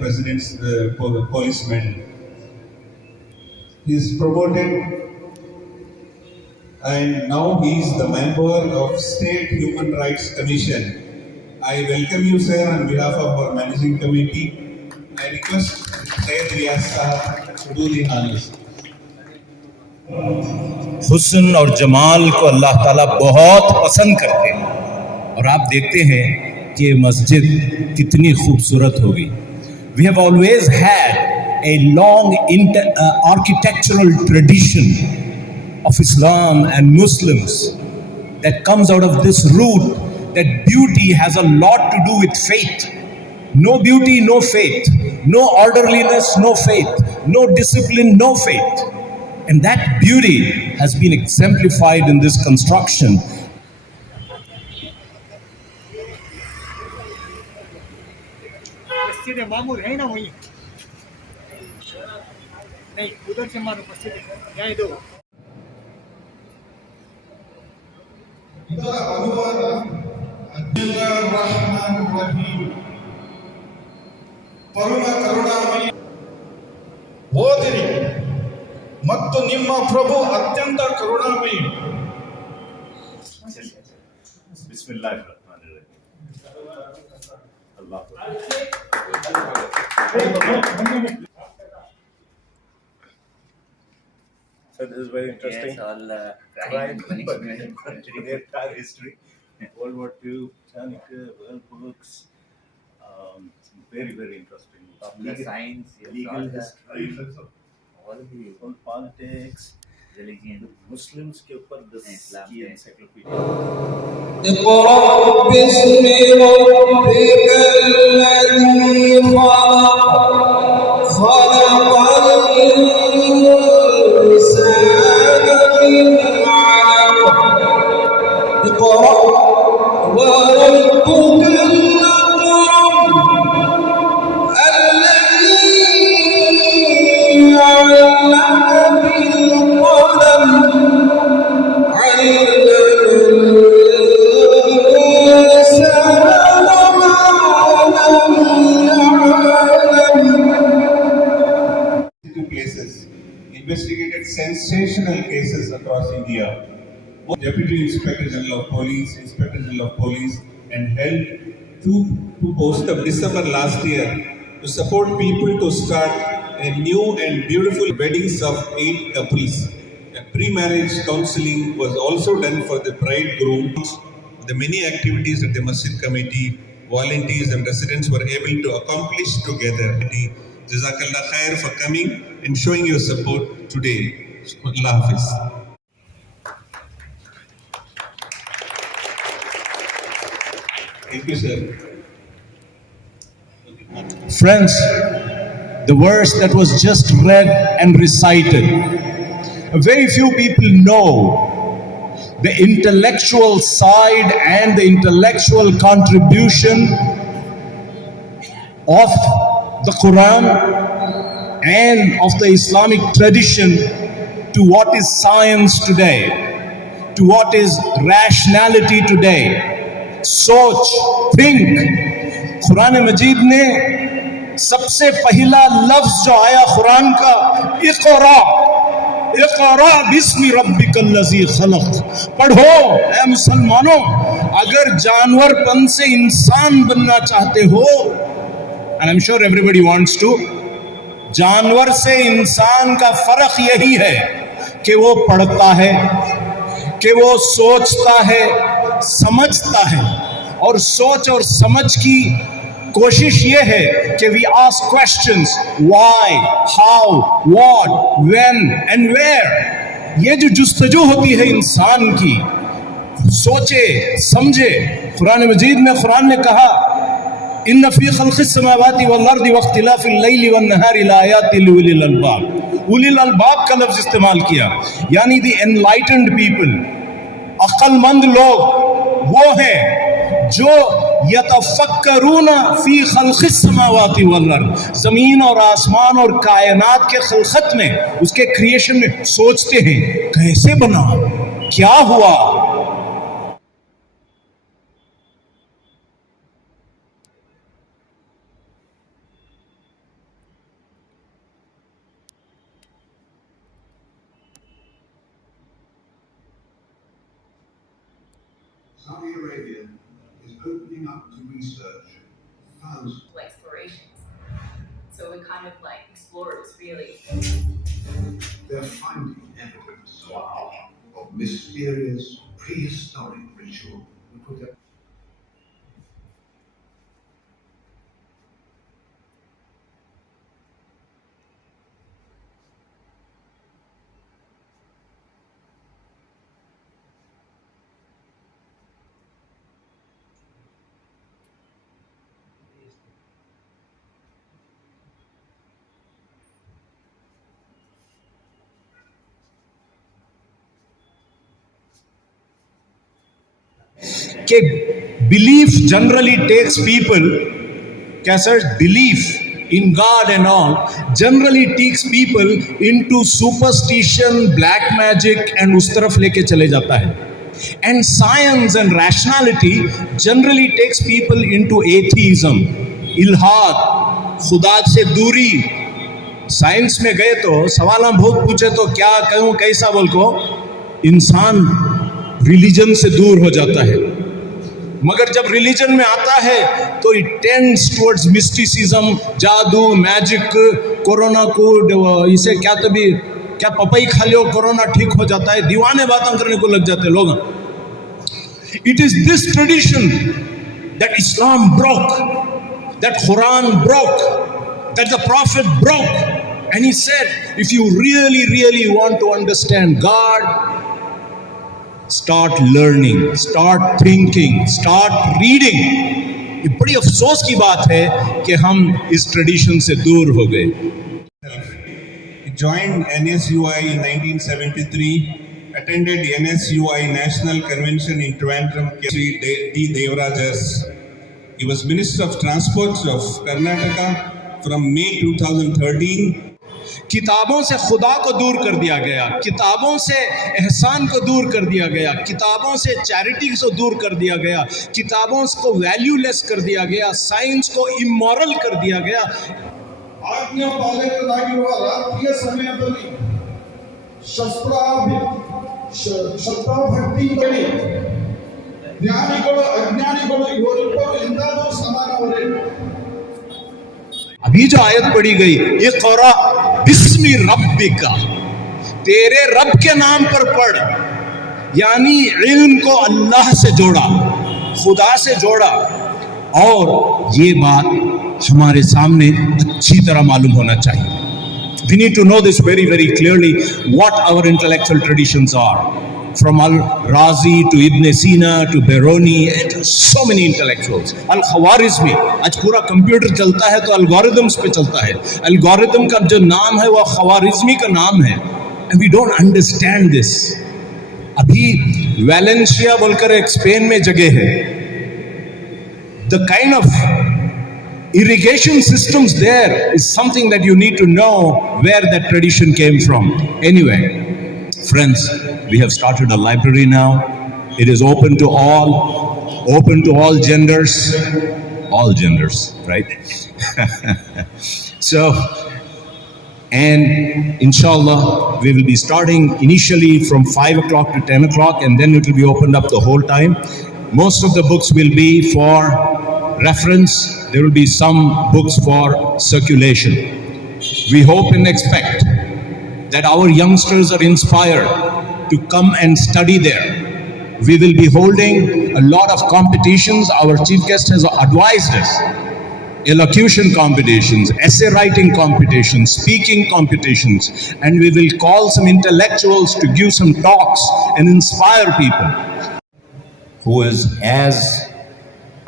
President's Police Medal. He is promoted and now he is the member of State Human Rights Commission. I welcome you, sir, on behalf of our managing committee. I request Syed Riyaz Sahab to do the honors. हुस्न और जमाल को अल्लाह ताला बहुत पसंद करते हैं और आप देखते हैं कि ये मस्जिद कितनी खूबसूरत होगी. We have always had a long architectural tradition of Islam and Muslims that comes out of this root that beauty has a lot to do with faith. No beauty, no faith. No orderliness, no faith. No discipline, no faith. And that beauty has been exemplified in this construction. मामूल है ना वही नहीं उधर से मारो मस्जिद यहाँ दो ಇದರ ಅನುವಾದ ಅಬ್ದುಲ್ಲರ್ ರಹಮಾನ್ ರಹೀಂ ಪರಮ ಕರುಣಾಮಯಿ ಓದಿರಿ ಮತ್ತು ನಿಮ್ಮ ಪ್ರಭು ಅತ್ಯಂತ ಕರುಣಾಮಯಿ. ಬಿಸ್ಮಿಲ್ಲಾಹಿರ್ ರಹಮಾನಿರ್ ರಹೀಂ. ಅಲ್ಲಾಹ್ So this is very interesting. Yes, all Crime, crime, but punishment. their entire history, World War II, Chanakya, World Books, very very interesting. The science, yes, legal all the- history, all the all politics, religion. Muslims के ऊपर this Islam की पे. encyclopedia. اقرأ باسم ربك الذي خلق خلق الإنسان من علق اقرأ وربك الأكرم الذي علم بالقلم علم Investigated sensational cases across India. Deputy Inspector General of Police, Inspector General of Police, and held two posts of December last year to support people to start a new and beautiful weddings of 8 couples. A pre-marriage counseling was also done for the bridegrooms. The many activities that the Masjid Committee, volunteers and residents were able to accomplish together. Jazakallah khair for coming and showing your support today. Allah Hafiz. Thank you, sir. Friends, the verse that was just read and recited, very few people know the intellectual side and the intellectual contribution of the Quran and of the Islamic tradition to what is science today, to what is rationality today. सोच, think. Quran मजीद ने सबसे पहला लफ्ज जो आया कुरान का, इक़रा, इक़रा बिस्मि रब्बिकल्लज़ी खलक़. पढ़ो ऐ मुसलमानों, अगर जानवरपन से इंसान बनना चाहते हो, and I'm sure everybody wants to, जानवर से इंसान का फर्क यही है कि वो पढ़ता है, कि वो सोचता है, समझता है. और सोच और समझ की कोशिश ये है कि we ask questions, why, how, what, when and where. ये जो जुस्तजू होती है इंसान की, सोचे समझे. कुरान मजीद में कुरान ने कहा, इन्न फी खल्क़िस समावाति वल अर्दि वख्तिलाफिल लैलि वन नहारि लायातिन लिउलिल अलबाब. उलिल अलबाब का लफ्ज इस्तेमाल किया, यानी द एनलाइटेंड पीपल, अक्लमंद लोग वो हैं जो यतफक्करूना फी खल्क़िस समावाति वल अर्द, जमीन और आसमान और कायनात के खिलकत में, उसके क्रिएशन में सोचते हैं कैसे बना, क्या हुआ. Saudi Arabia is opening up to research thousands. Explorations. So we kind of like explorers, really. They're finding evidence of mysterious prehistoric ritual. We could have कि belief generally takes people, क्या sir, belief in God and all generally takes people into superstition, black magic and उस तरफ लेके चले जाता है. And science and rationality generally takes people into atheism, इल्हाद, खुदा से दूरी. साइंस में गए तो सवाल हम बहुत पूछे तो क्या कहूँ कैसा बोल को इंसान रिलीजन से दूर हो जाता है. मगर जब रिलीजन में आता है तो इट टेंड्स टुवर्ड्स मिस्टिसिज्म, जादू, मैजिक. कोरोना को इसे क्या तभी क्या पपई खा लो कोरोना ठीक हो जाता है, दीवाने बातें करने को लग जाते लोग. It is this tradition that Islam broke, that Quran broke, that the profit broke. And he said, if you really want to understand God, start learning, start thinking, start reading. ये बड़ी अफसोस की बात है कि हम इस ट्रेडिशन से दूर हो गए. He joined NSUI in 1973, attended NSUI National Convention in Trivandrum, Sri D. Devarajas. He was Minister of Transport of Karnataka from May 2013. किताबों से खुदा को दूर कर दिया गया, किताबों से एहसान को दूर कर दिया गया, किताबों से चैरिटी को दूर कर दिया गया, किताबों को वैल्यूलेस कर दिया गया, साइंस को इमोरल कर दिया गया. ಆಜ್ಞಾ ಪಾಲಕರಾಗಿರುವ ರಾತ್ರಿಯ ಸಮಯದಲ್ಲಿ ಶಸ್ತ್ರಭಕ್ತಿಯಲ್ಲಿ ಜ್ಞಾನಿಗಳು ಅಜ್ಞಾನಿಗಳು ಇವರಿಬ್ಬರು ಎಂದಾದರೂ ಸಮಾನವರೇ. अभी जो आयत पढ़ी गई, इक़रा बिस्मि रब्बिका, तेरे रब के नाम पर पढ़, यानी इल्म को अल्लाह से जोड़ा, खुदा से जोड़ा. और ये बात हमारे सामने अच्छी तरह मालूम होना चाहिए. We need to know this very clearly what our intellectual traditions are. From Al-Razi to Ibn Sina to Biruni and so many intellectuals. Al-Khwarizmi, आज पूरा कंप्यूटर चलता है तो algorithms पे चलता है. Algorithm का जो नाम है वो Khwarizmi का नाम है. And we don't understand this. अभी वैलेंसिया बोलकर एक स्पेन में जगह है. The kind of irrigation systems there is something that you need to know where that tradition came from. Anyway, friends, we have started a library now. It is open to all genders, right? So, and inshallah, we will be starting initially from 5 o'clock to 10 o'clock, and then it will be opened up the whole time. Most of the books will be for reference. There will be some books for circulation. We hope and expect that our youngsters are inspired to come and study there. We will be holding a lot of competitions. Our chief guest has advised us. Elocution competitions, essay writing competitions, speaking competitions, and we will call some intellectuals to give some talks and inspire people. Who is as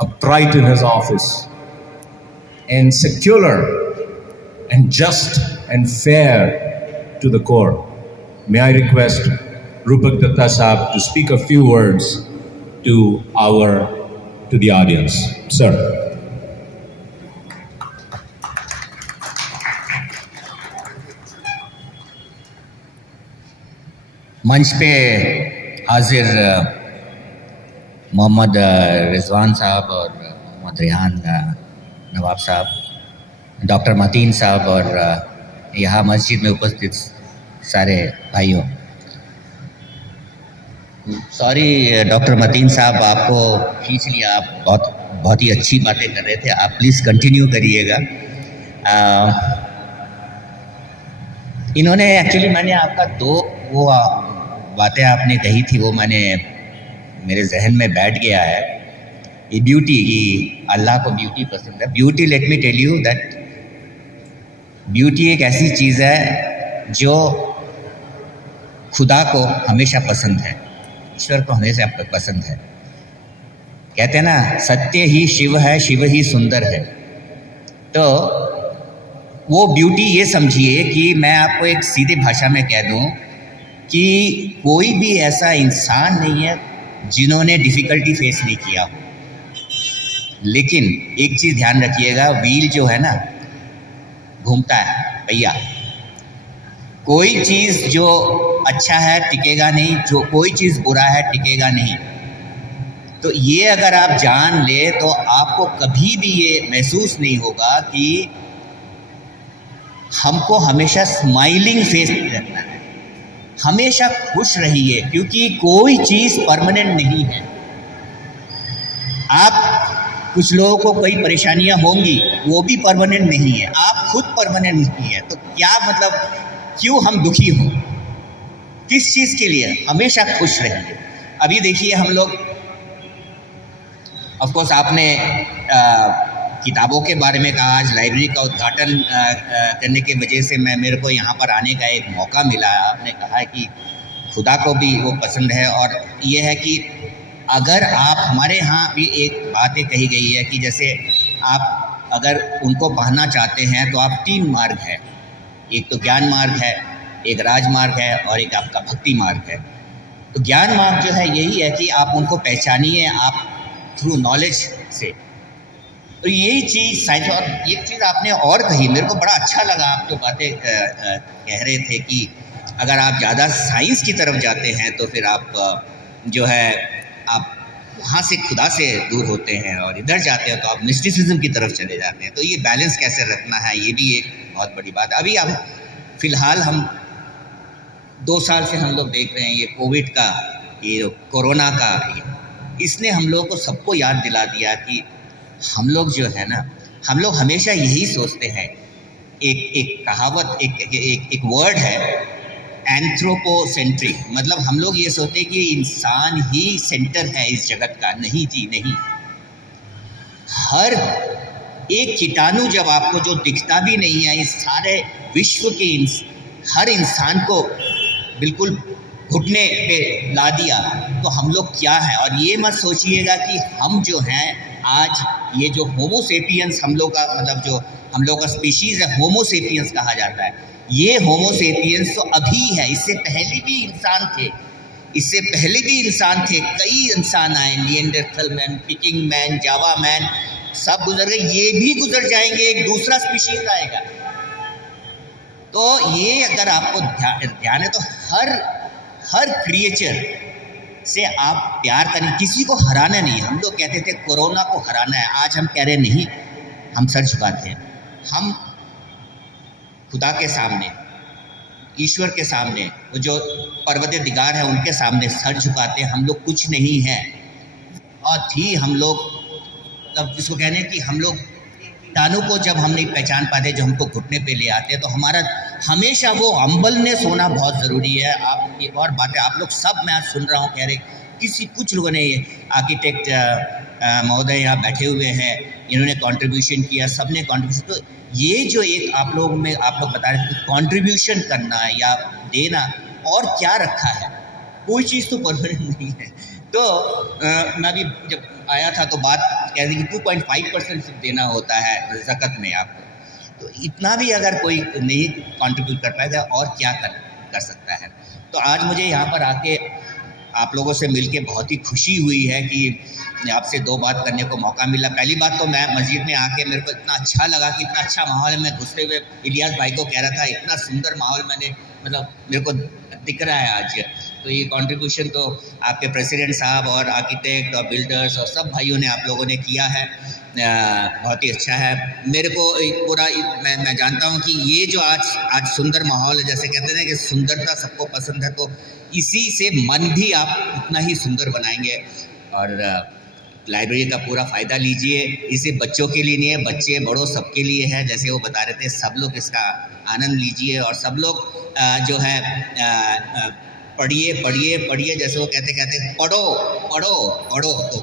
upright in his office and secular and just and fair to the core. May I request Rupak Datta Sahab to speak a few words to the audience. Sir. मंच पे हाजिर मोहम्मद रिजवान साहब और मोहम्मद रेहान नवाब साहब, doctor Mateen साहब और यहाँ मस्जिद में उपस्थित सारे भाइयों, सॉरी डॉक्टर मतीन साहब, आपको खींच लिया। आप बहुत ही अच्छी बातें कर रहे थे, आप प्लीज़ कंटिन्यू करिएगा। इन्होंने एक्चुअली, मैंने आपका वो बातें आपने कही थी, वो मेरे जहन में बैठ गया है। ये ब्यूटी, कि अल्लाह को ब्यूटी पसंद है। Beauty, let me tell you that beauty एक ऐसी चीज़ है जो खुदा को हमेशा पसंद है, ईश्वर को हमेशा पसंद है। कहते हैं ना, सत्य ही शिव है, शिव ही सुंदर है। तो वो ब्यूटी ये समझिए कि मैं आपको एक सीधी भाषा में कह दूं कि कोई भी ऐसा इंसान नहीं है जिन्होंने डिफ़िकल्टी फेस नहीं किया हो। लेकिन एक चीज़ ध्यान रखिएगा, व्हील जो है ना घूमता है भैया। कोई चीज़ जो अच्छा है टिकेगा नहीं, जो कोई चीज़ बुरा है टिकेगा नहीं। तो ये अगर आप जान ले तो आपको कभी भी ये महसूस नहीं होगा कि हमको हमेशा स्माइलिंग फेस रखना है, हमेशा खुश रहिए, क्योंकि कोई चीज़ परमानेंट नहीं है। आप, कुछ लोगों को कई परेशानियां होंगी, वो भी परमानेंट नहीं है। आप खुद परमानेंट नहीं है, तो क्या मतलब, क्यों हम दुखी हों? किस चीज़ के लिए? हमेशा खुश रहिए। अभी देखिए हम लोग, ऑफ कोर्स आपने किताबों के बारे में कहा, आज लाइब्रेरी का उद्घाटन करने की वजह से मेरे को यहाँ पर आने का एक मौका मिला। आपने कहा है कि खुदा को भी वो पसंद है, और ये है कि अगर आप, हमारे यहाँ भी एक बात कही गई है कि जैसे आप अगर उनको पाना चाहते हैं तो आप 3 मार्ग है, एक तो ज्ञान मार्ग है, एक राजमार्ग है, और एक आपका भक्ति मार्ग है। तो ज्ञान मार्ग जो है यही है कि आप उनको पहचानिए, आप थ्रू नॉलेज से। तो यही चीज़ साइंस। और एक चीज़ आपने और कही, मेरे को बड़ा अच्छा लगा, आप जो बातें कह रहे थे कि अगर आप ज़्यादा साइंस की तरफ जाते हैं तो फिर आप जो है आप वहाँ से खुदा से दूर होते हैं, और इधर जाते हैं तो आप मिस्टिसिज्म की तरफ चले जाते हैं। तो ये बैलेंस कैसे रखना है, ये भी एक बहुत बड़ी बात है। अभी अब फ़िलहाल हम 2 साल से हम लोग देख रहे हैं ये कोविड का, ये कोरोना का, इसने हम लोगों को सबको याद दिला दिया कि हम लोग जो है ना, हम लोग हमेशा यही सोचते हैं। एक कहावत, एक वर्ड है एंथ्रोपोसेंट्रिक, मतलब हम लोग ये सोचते हैं कि इंसान ही सेंटर है इस जगत का। नहीं जी, नहीं। हर एक कीटाणु जब आपको जो दिखता भी नहीं है, इस सारे विश्व के हर इंसान को बिल्कुल घुटने पे ला दिया, तो हम लोग क्या है। और ये मत सोचिएगा कि हम जो हैं आज, ये जो होमो सेपियंस हम लोग का, मतलब जो हम लोग का स्पीशीज़ है, होमो सेपियंस कहा जाता है। ये होमो सेपियंस तो अभी है, इससे पहले भी इंसान थे, इससे पहले भी इंसान थे, कई इंसान आए, निएंडरथल मैन, पिकिंग मैन, जावा मैन, सब गुजर गए, ये भी गुजर जाएंगे, एक दूसरा स्पीशीज आएगा। तो ये अगर आपको ध्यान है तो हर क्रिएचर से आप प्यार करें, किसी को हराना नहीं। हम लोग कहते थे कोरोना को हराना है, आज हम कह रहे नहीं, हम सर झुकाते हैं। हम खुदा के सामने, ईश्वर के सामने, जो परवरदिगार है उनके सामने सर झुकाते हैं। हम लोग कुछ नहीं हैं, और थी हम लोग, तब जिसको कहने कि हम लोग कीटाणु को जब हम नहीं पहचान पाते, जो हमको घुटने पे ले आते हैं, तो हमारा हमेशा वो हम्बलनेस होना बहुत ज़रूरी है। आप एक और बात है, आप लोग सब, मैं आज सुन रहा हूँ कह रहे, कुछ लोगों ने, आर्किटेक्ट महोदय यहाँ बैठे हुए हैं, इन्होंने कंट्रीब्यूशन किया, सब ने कंट्रीब्यूशन। तो ये जो एक आप लोग बता रहे थे कंट्रीब्यूशन करना या देना, और क्या रखा है, कोई चीज़ तो परमानेंट नहीं है। तो मैं भी जब आया था तो बात कह रही कि 2.5% देना होता है ज़कत में आपको। तो इतना भी अगर कोई नहीं कंट्रीब्यूट कर पाएगा और क्या कर सकता है। तो आज मुझे यहाँ पर आके आप लोगों से मिलके बहुत ही खुशी हुई है कि आपसे 2 बात करने को मौका मिला। पहली बात तो मैं मस्जिद में आके मेरे को इतना अच्छा लगा कि इतना अच्छा माहौल है। मैं घुसते हुए इलियास भाई को कह रहा था, इतना सुंदर माहौल मैंने मतलब मेरे को दिख रहा है आज। तो ये कंट्रीब्यूशन तो आपके प्रेसिडेंट साहब और आर्किटेक्ट और बिल्डर्स और सब भाइयों ने, आप लोगों ने किया है, बहुत ही अच्छा है। मेरे को पूरा मैं जानता हूँ कि ये जो आज सुंदर माहौल है, जैसे कहते हैं कि सुंदरता सबको पसंद है, तो इसी से मन भी आप उतना ही सुंदर बनाएंगे। और लाइब्रेरी का पूरा फ़ायदा लीजिए, इसे बच्चों के लिए नहीं है, बच्चे बड़ों सबके लिए है। जैसे वो बता रहे थे, सब लोग इसका आनंद लीजिए और सब लोग जो है पढ़िए पढ़िए पढ़िए, जैसे वो कहते पढ़ो पढ़ो पढ़ो। तो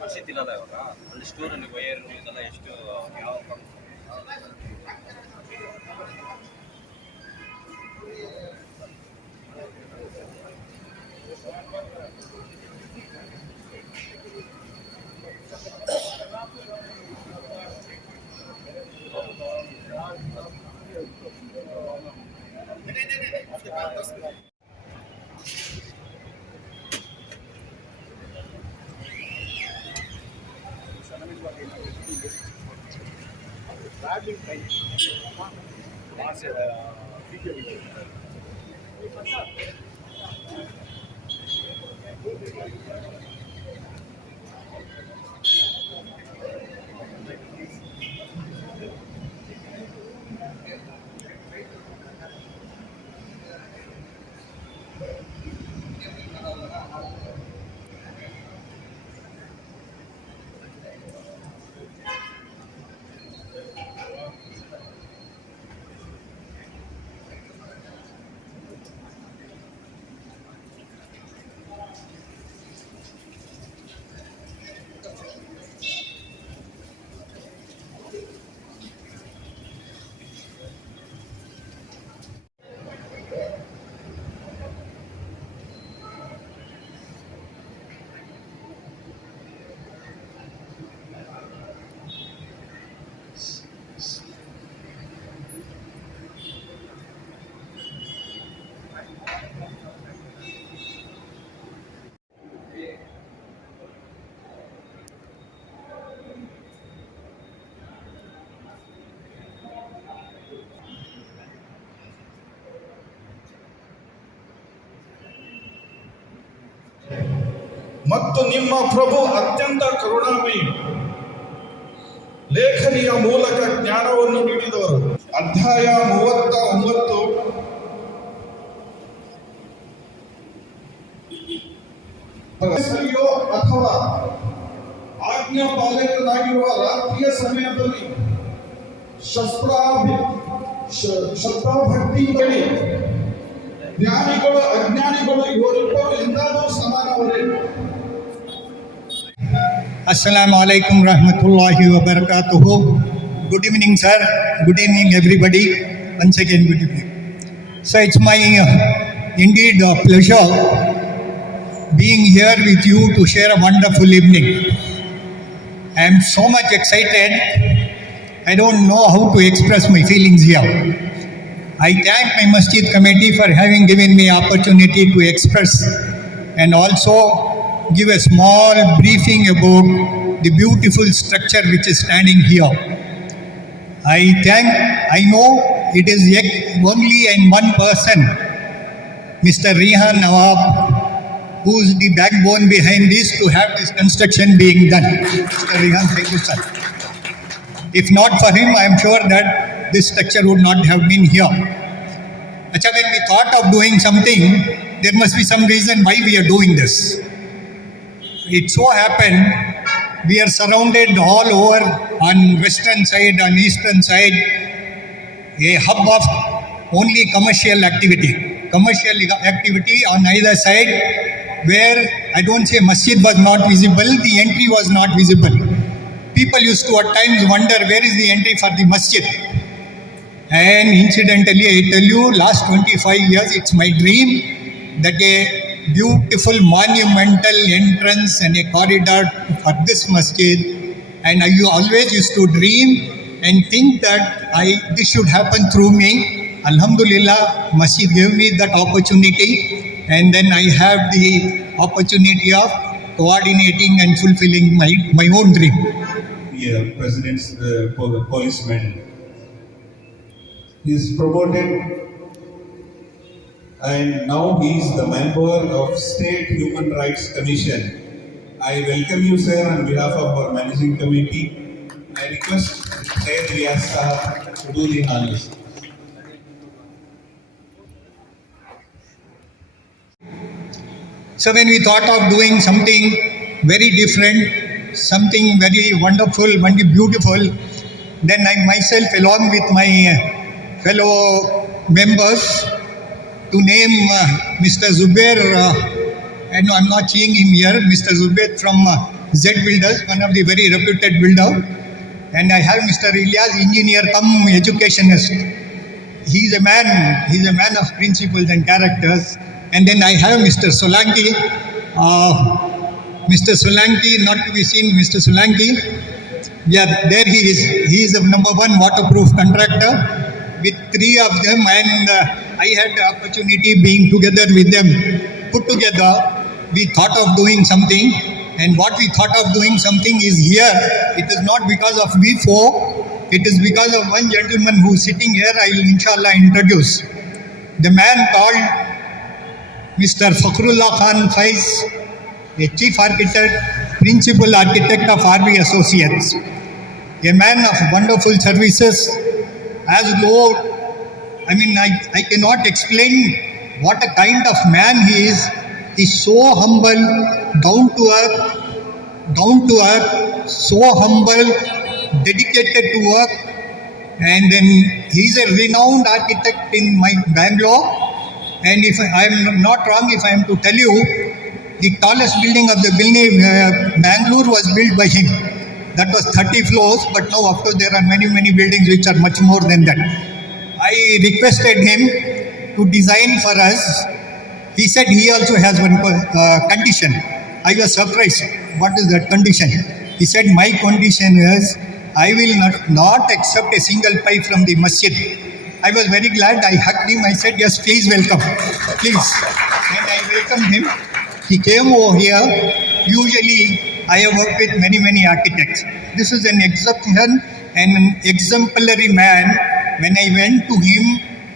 ಪರಿಸ್ಥಿತಿ ಇಲ್ಲದ ಇವಾಗ ಅಲ್ಲಿ ಸ್ಟೋರಲ್ಲಿ ವೈರ್ ಇದೆಲ್ಲ ಎಷ್ಟು ಯಾವ ಮತ್ತು ನಿಮ್ಮ ಪ್ರಭು ಅತ್ಯಂತ ಕರುಣಾಮಯಿ, ಲೇಖನಿಯ ಮೂಲಕ ಜ್ಞಾನವನ್ನು ನೀಡಿದವರು. ಅಧ್ಯಾಯ 39 ಸರಿಯೋ ಅಥವಾ ಆಜ್ಞಾಪಾಲಕರಾಗಿರುವ ರಾತ್ರಿಯ ಸಮಯದಲ್ಲಿ ಶಸ್ತ್ರಾಭಕ್ತಿಯಲ್ಲಿ ಜ್ಞಾನಿಗಳು ಅಜ್ಞಾನಿಗಳು ಇವರಿಬ್ಬರು ಎಂದಾದರೂ ಸಮಾನವರೇ? Assalamu alaikum rahmatullahi wa barakatuhu. Good evening, sir. Good evening, everybody. Once again, good evening. So it's my indeed pleasure being here with you to share a wonderful evening. I am so much excited. I don't know how to express my feelings here. I thank my Masjid committee for having given me opportunity to express and also give a small briefing about the beautiful structure which is standing here. I know it is yet only in one person, Mr. Rehan Nawab, who is the backbone behind this to have this construction being done. Mr. Rehan, thank you, sir. If not for him, I am sure that this structure would not have been here. Acha, when we thought of doing something, there must be some reason why we are doing this. It so happened we are surrounded all over on western side, on eastern side, a hub of only commercial activity. Commercial activity on either side, where I don't say masjid was not visible, the entry was not visible. People used to at times wonder where is the entry for the masjid. And incidentally, I tell you, last 25 years, it's my dream that a beautiful monumental entrance and a corridor for this masjid, and I always used to dream and think that this should happen through me. Alhamdulillah, masjid gave me that opportunity, and then I have the opportunity of coordinating and fulfilling my own dream. The president's policeman. He is promoted and now he is the member of State Human Rights Commission. I welcome you, sir, on behalf of our managing committee. I request Syed Riyaz Sahab to do the honors. So when we thought of doing something very different, something very wonderful, very beautiful, then I myself, along with my fellow members, to name Mr. Zubair, and I'm not seeing him here, Mr. Zubair from Z Builders, one of the very reputed builder, and I have Mr. Ilyas, engineer come educationist. He's a man of principles and characters. And then I have Mr. Solanki, not to be seen, Mr. Solanki. Yeah, there he is. He is the number one waterproof contractor with three of them, and I had the opportunity being together with them. Put together, we thought of doing something, and what we thought of doing something is here. It is not because of we four, it is because of one gentleman who is sitting here. I will inshallah introduce. The man called Mr. Fakhrullah Khan Faiz, a chief architect, principal architect of RV Associates, a man of wonderful services, as though, I cannot explain what a kind of man he is. He's so humble, down to earth, so humble, dedicated to work, and then he's a renowned architect in my Bangalore. And if I am not wrong, if I am to tell you, the tallest building of the building Bangalore was built by him. That was 30 floors, but now of course there are many buildings which are much more than that. I requested him to design for us. He said he also has one condition. I was surprised. What is that condition? He said, my condition is I will not accept a single pie from the masjid. I was very glad. I hugged him. I said, yes, please welcome. Please. And I welcomed him. He came over here. Usually, I have worked with many architects. This is an exception and an exemplary man. When I went to him,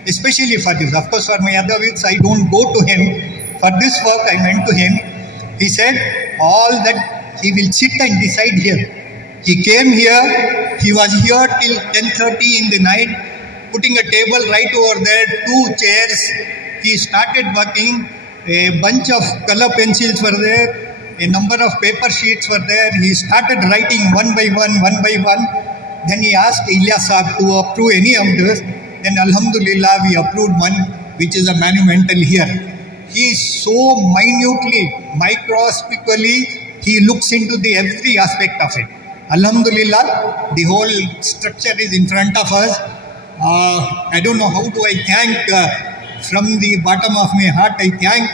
especially for this, of course for my other works, I don't go to him. For this work, I went to him. He said, all that he will sit and decide here. He came here. He was here till 10:30 in the night, putting a table right over there, 2 chairs. He started working. A bunch of color pencils were there. A number of paper sheets were there. He started writing one by one. Then he asked Ilyas Saab to approve any of this. Then Alhamdulillah, we approved one which is a monumental here. He is so minutely, microscopically he looks into the every aspect of it. Alhamdulillah, the whole structure is in front of us. I don't know how do I thank from the bottom of my heart. I thank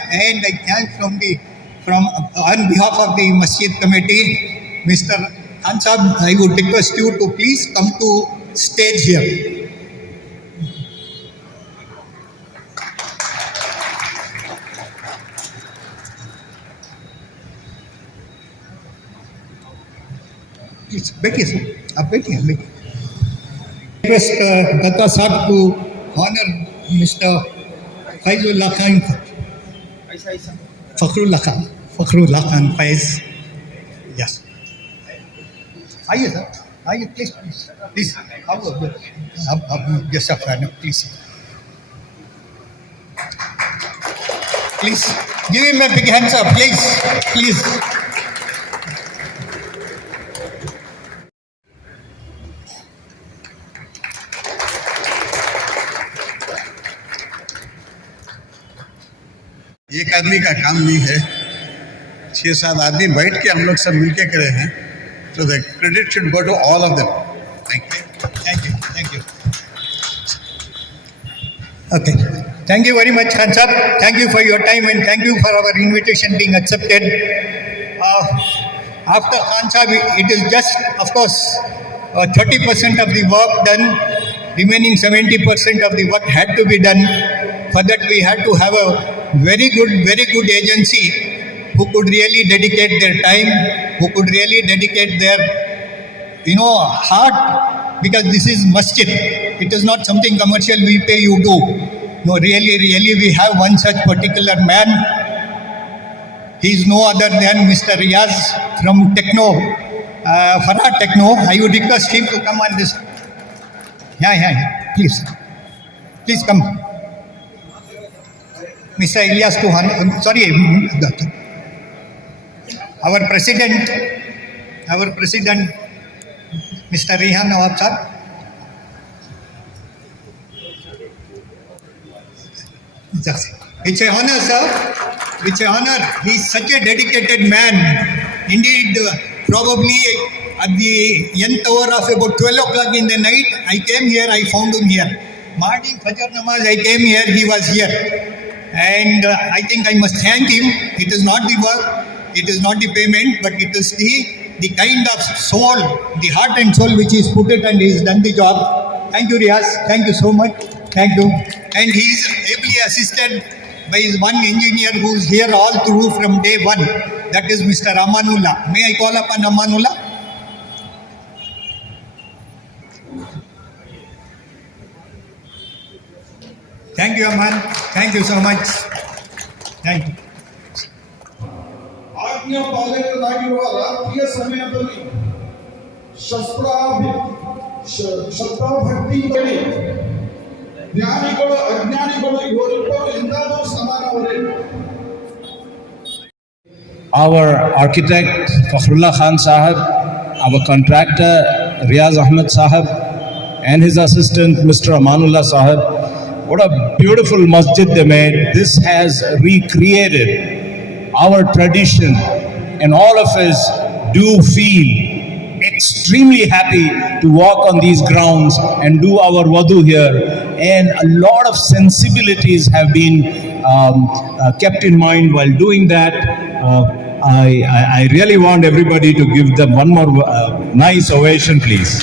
from on behalf of the Masjid Committee, Mr. Khan Sahab, I would request you to please come to stage here. Please, बैठिए sir, आप बैठिए. Request Datta Sahab to honor Mr. Faizullah Khan, Fakhrullah Khan Faiz. Yes. आइए sir, आइए please अब जैसा please give him a big hands up, please. एक आदमी का काम नहीं है, 6-7 आदमी बैठ के हम लोग सब मिलके करे हैं. So the credit should go to all of them. Thank you. Okay. Thank you very much, Khan Sahab. Thank you for your time and thank you for our invitation being accepted. After Khan Sahab, it is just, of course, 30% of the work done. Remaining 70% of the work had to be done. For that, we had to have a very good agency who could really dedicate their time, who could really dedicate their, heart, because this is masjid. It is not something commercial we pay you do. No, really, we have one such particular man. He is no other than Mr. Riaz from Techno, Farah Techno. I would request him to come on this. Yeah. Please come. Mr. Ilyas Tuhan, our president, Mr. Rehan Nawab sir. It's a honor, sir. It's a honor. He is such a dedicated man. Indeed, probably at the nth hour of about 12 o'clock in the night, I came here, I found him here. Morning Fajr Namaz, I came here, he was here. And I think I must thank him. It is not the work, it is not the payment, but it is the kind of soul, the heart and soul which is put it and he has done the job. Thank you, Riaz. Thank you so much. Thank you. And he is ably assisted by his one engineer who is here all through from day one. That is Mr. Amanullah. May I call upon Amanullah? Thank you, Aman. Thank you so much. Thank you. ಆಜ್ಞಾ ಪಾಲಕರಾಗಿರುವ ರಾತ್ರಿಯ ಸಮಯದಲ್ಲಿ ಶಸ್ತ್ರಾಭಕ್ತಿಯಲ್ಲಿ ಜ್ಞಾನಿಗಳು ಅಜ್ಞಾನಿಗಳು ಇವರಿಬ್ಬರು ಎಂದಾದರೂ ಸಮಾನವರೇ? Our architect Fakhrullah Khan Sahab, our contractor Riaz Ahmed Sahab, and his assistant Mr. Amanullah Sahab. What a beautiful masjid they made. This has recreated our tradition, and all of us do feel extremely happy to walk on these grounds and do our wudu here. And a lot of sensibilities have been kept in mind while doing that. I really want everybody to give them one more nice ovation, please.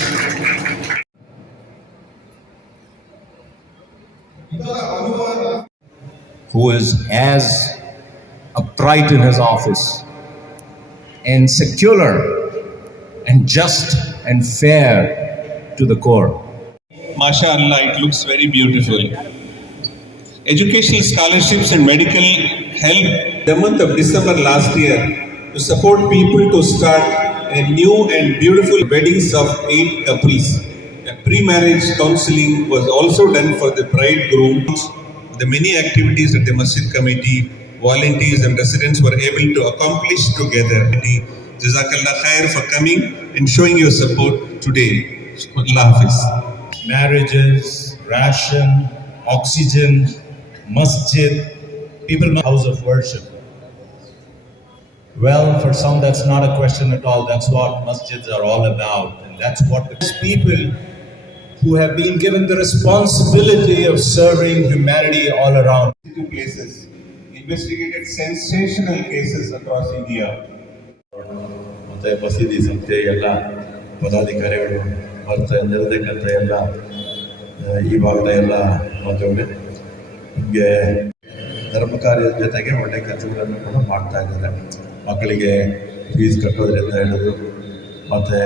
Who is as upright in his office and secular and just and fair to the core. MashaAllah, it looks very beautiful. Educational scholarships and medical help. The month of December last year to support people to start a new and beautiful weddings of 8 couples. Pre-marriage counseling was also done for the bridegrooms. The many activities that the Masjid Committee, volunteers and residents were able to accomplish together. Jazakallah khair for coming and showing your support today. Allah Hafiz. Marriages, ration, oxygen, masjid, people house of worship. Well, for some, that's not a question at all. That's what masjids are all about. And that's what the people who have been given the responsibility of serving humanity all around. Two places, investigated sensational cases across India. ಮತ್ತು ಮಸೀದಿ ಸಂಸ್ಥೆ ಎಲ್ಲ ಪದಾಧಿಕಾರಿಗಳು ಮತ್ತು ನೆರೆದಕ್ಕಂಥ ಎಲ್ಲ ಈ ಭಾಗದ ಎಲ್ಲ ಬಂಧುಗಳೇ ನಿಮಗೆ ಧರ್ಮ ಕಾರ್ಯದ ಜೊತೆಗೆ ಒಳ್ಳೆ ಕೆಲಸಗಳನ್ನು ಕೂಡ ಮಾಡ್ತಾ ಇದ್ದಾರೆ. ಮಕ್ಕಳಿಗೆ ಫೀಸ್ ಕಟ್ಟೋದ್ರಿಂದ ಹಿಡಿದು ಮತ್ತು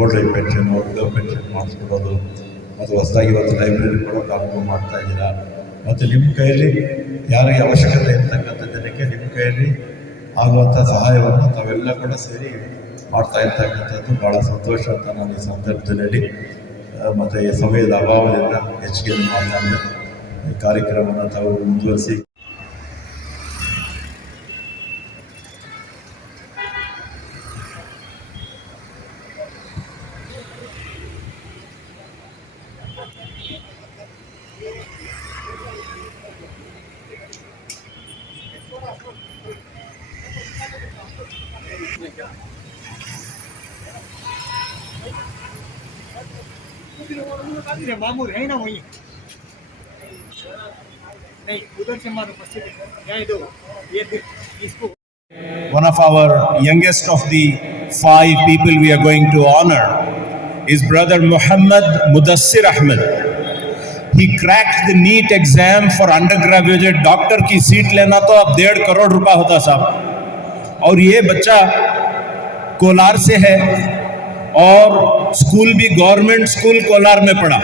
ಓಲ್ಡ್ ಏಜ್ ಪೆನ್ಷನ್ ವಿಧವಾ ಪೆನ್ಷನ್ ಮಾಡಿಸ್ಕೊಡೋದು ಮತ್ತು ಹೊಸದಾಗಿ ಇವತ್ತು ಲೈಬ್ರರಿ ಕೂಡ ಪ್ರಾರಂಭ ಮಾಡ್ತಾ ಇದ್ದೀರಾ. ಮತ್ತು ನಿಮ್ಮ ಕೈಯಲ್ಲಿ ಯಾರಿಗೆ ಅವಶ್ಯಕತೆ ಇರ್ತಕ್ಕಂಥ ಜನಕ್ಕೆ ನಿಮ್ಮ ಕೈಯಲ್ಲಿ ಆಗುವಂಥ ಸಹಾಯವನ್ನು ತಾವೆಲ್ಲ ಕೂಡ ಸೇರಿ ಮಾಡ್ತಾ ಇರ್ತಕ್ಕಂಥದ್ದು ಭಾಳ ಸಂತೋಷ ಅಂತ ನಾನು ಈ ಸಂದರ್ಭದಲ್ಲಿ ಮತ್ತು ಈ ಸಮಯದ ಅಭಾವದಿಂದ ಹೆಚ್ಚಿಗೆ ಮಾತನಾಡಿದೆ. ಈ ಕಾರ್ಯಕ್ರಮವನ್ನು ತಾವು ಮುಂದುವರಿಸಿ मामूर है ना वही नहीं उधर से मारो उपस्थित है क्या ये दो ये इसको one of our youngest of the 5 people we are going to honor is brother Muhammad Mudassir Ahmed. He cracked the NEET exam for undergraduate doctor की सीट लेना तो अब 1.5 करोड़ रुपया होता साहब. और ये बच्चा कोलार से है और स्कूल भी गवर्नमेंट स्कूल कोलार में पढ़ा,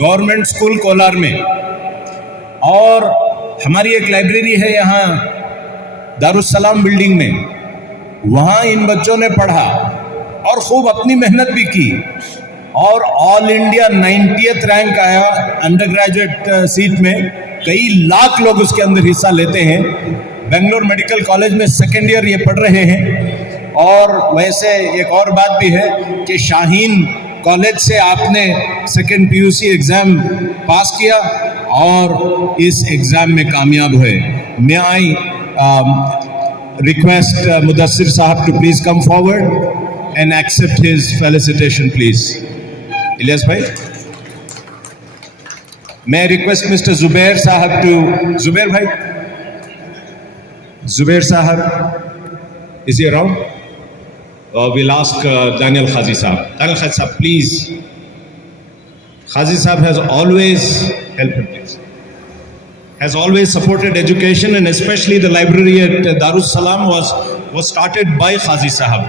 गवर्नमेंट स्कूल कोलार में. और हमारी एक लाइब्रेरी है यहाँ दारुस्सलाम बिल्डिंग में, वहाँ इन बच्चों ने पढ़ा और खूब अपनी मेहनत भी की और ऑल इंडिया 90th रैंक आया अंडर ग्रेजुएट सीट में. कई लाख लोग उसके अंदर हिस्सा लेते हैं. बेंगलोर मेडिकल कॉलेज में सेकेंड ईयर ये पढ़ रहे हैं. और वैसे एक और बात भी है कि शाहीन कॉलेज से आपने सेकेंड पीयूसी एग्जाम पास किया और इस एग्जाम में कामयाब हुए. मे आई रिक्वेस्ट मुदस्सिर साहब to please come forward and accept his felicitation please. Ilyas भाई, मैं रिक्वेस्ट मिस्टर जुबैर साहब टू, जुबैर भाई, जुबैर साहब is he around? We'll ask Daniel Khazi Sahab. Daniel Khazi Sahab, please. Khazi Sahab has always helped him, please. Has always supported education, and especially the library at Darussalam was started by Khazi Sahab.